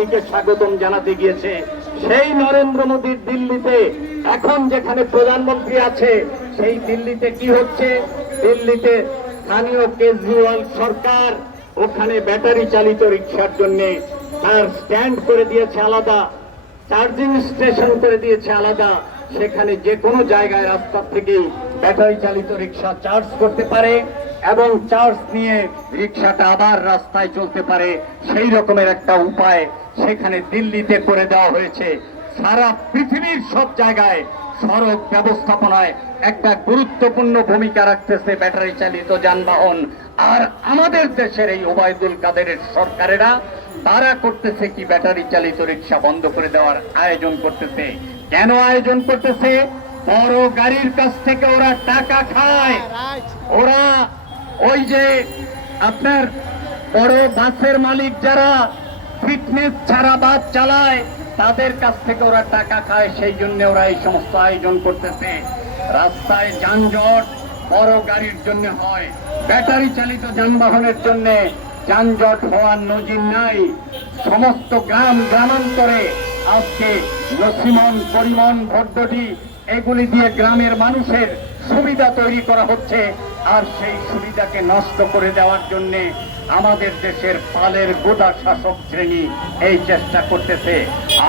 দিকে স্বাগতম জানাতে গিয়েছে। সেই নরেন্দ্র মোদীর দিল্লিতে এখন যেখানে প্রধানমন্ত্রী আছে, সেই দিল্লিতে কি হচ্ছে? দিল্লিতে স্থানীয় কেজরিওয়াল সরকার ওখানে ব্যাটারি চালিত রিক্সার জন্য তার স্ট্যান্ড করে দিয়েছে আলাদা, চার্জিং স্টেশন করে দিয়েছে আলাদা। সেখানে যে কোনো জায়গায় রাস্তা থেকেই ব্যাটারি চালিত রিক্সা চার্জ করতে পারে এবং চার্জ নিয়ে রিক্সাটা আবার রাস্তায় চলতে পারে। সেই রকমের একটা উপায় সেখানে দিল্লিতে করে দেওয়া হয়েছে। সারা পৃথিবীর সব জায়গায় সড়ক ব্যবস্থাপনায় একটা গুরুত্বপূর্ণ ভূমিকা রাখতেছে ব্যাটারি চালিত যানবাহন। আর আমাদের দেশের এই ওবায়দুল কাদেরের সরকারেরা তারা করতেছে কি? ব্যাটারি চালিত রিক্সা বন্ধ করে দেওয়ার আয়োজন করতেছে। কেন আয়োজন করতেছে? বড় গাড়ির কাছ থেকে ওরা টাকা খায়। ওরা ওই যে আপনার বড় বাসের মালিক যারা ফিটনেস ছাড়া বাস চালায়, তাদের কাছ থেকে ওরা টাকা খায়। সেই জন্য ওরা এই সমস্ত আয়োজন করতেছে। রাস্তায় যানজট বড় গাড়ির জন্য হয়, ব্যাটারি চালিত যানবাহনের জন্য যানজট হওয়ার নজির নাই। সমস্ত গ্রামান্তরে আজকে নসিমন, পরিমন, ভদ্রটি এগুলি দিয়ে গ্রামের মানুষের সুবিধা তৈরি করা হচ্ছে। আর সেই সুবিধাকে নষ্ট করে দেওয়ার জন্য আমাদের দেশের পালের গোদা শাসক শ্রেণী এই চেষ্টা করতেছে।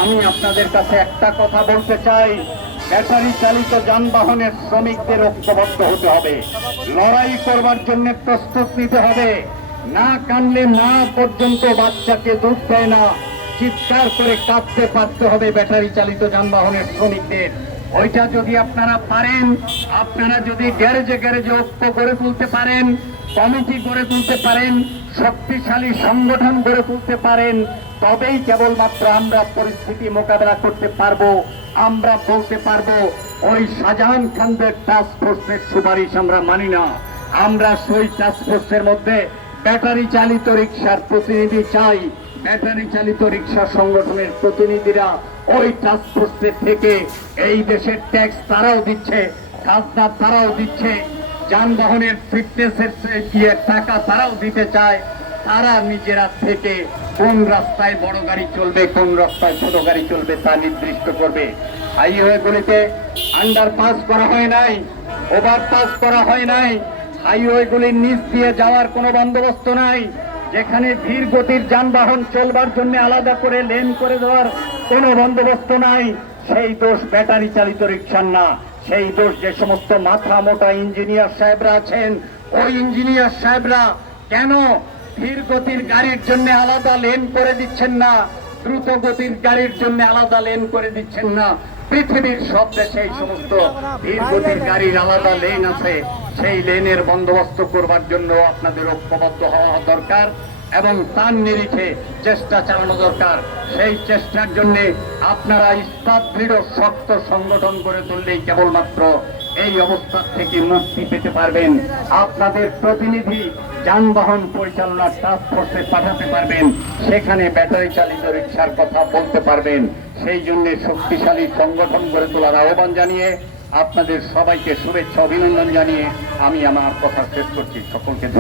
আমি আপনাদের কাছে একটা কথা বলতে চাই, ব্যাটারি চালিত যানবাহনের শ্রমিকদের ঐক্যবদ্ধ হতে হবে, লড়াই করবার জন্য প্রস্তুত নিতে হবে। না কানলে মা পর্যন্ত বাচ্চাকে দুধ দেয় না, চিৎকার করে কাঁদতে পারতে হবে ব্যাটারি চালিত যানবাহনের শ্রমিকদের। ওইটা যদি আপনারা পারেন, আপনারা যদি গ্যারেজে গ্যারেজে ঐক্য গড়ে তুলতে পারেন, কমিটি গড়ে তুলতে পারেন, শক্তিশালী সংগঠন গড়ে তুলতে পারেন, তবেই কেবলমাত্র আমরা পরিস্থিতি মোকাবেলা করতে পারবো। আমরা বলতে পারবো ওই শাহজাহান খানদের টাস্ক ফোর্সের সুপারিশ আমরা মানি না। আমরা সেই টাস্ক ফোর্সের মধ্যে ব্যাটারি চালিত রিক্সার প্রতিনিধি চাই। ব্যাটারি চালিত রিক্সা সংগঠনের প্রতিনিধিরা ওই টাস্ক ফোর্সে থেকে এই দেশের ট্যাক্স তারাও দিচ্ছে, খাজনা তারাও দিচ্ছে, যানবাহনের ফিটনেসের দিয়ে টাকা তারাও দিতে চায়। তারা নিজেরা থেকে কোন রাস্তায় বড় গাড়ি চলবে, কোন রাস্তায় ছোট গাড়ি চলবে তা নির্দিষ্ট করবে। হাইওয়েগুলিতে আন্ডারপাস করা হয় নাই, ওভারপাস করা হয় নাই, হাইওয়েগুলির নিচ দিয়ে যাওয়ার কোনো বন্দোবস্ত নাই। যেখানে ধীর গতির যানবাহন চলবার জন্য আলাদা করে লেন করে দেওয়ার কোনো বন্দোবস্ত নাই। সেই দোষ ব্যাটারি চালিত রিক্সার না, সেই দোষ যে সমস্ত মাথা মোটা ইঞ্জিনিয়ার সাহেবরা আছেন, ওই ইঞ্জিনিয়ার সাহেবরা কেন ধীর গতির গাড়ির জন্য আলাদা লেন করে দিচ্ছেন না, দ্রুত গতির গাড়ির জন্য আলাদা লেন করে দিচ্ছেন না? পৃথিবীর সব দেশে এই সমস্ত ধীর গতির গাড়ির আলাদা লেন আছে। সেই লেনের বন্দোবস্ত করবার জন্য আপনাদের ঐক্যবদ্ধ হওয়া দরকার এবং তার নিরিখে চেষ্টা চালানো দরকার। সেই চেষ্টার জন্য আপনারা ইস্পাত দৃঢ় শক্ত সংগঠন করে তুললেই কেবলমাত্র এই অবস্থা থেকে মুক্তি পেতে পারবেন। আপনাদের প্রতিনিধি যানবাহন পরিচালনার টাস্ক ফোর্সে পাঠাতে পারবেন, সেখানে ব্যাটারি চালিত রিক্সার কথা বলতে পারবেন। সেই জন্য শক্তিশালী সংগঠন গড়ে তোলার আহ্বান জানিয়ে আপনাদের সবাইকে শুভেচ্ছা অভিনন্দন জানিয়ে আমি আমার কথা শেষ করছি। সকলকে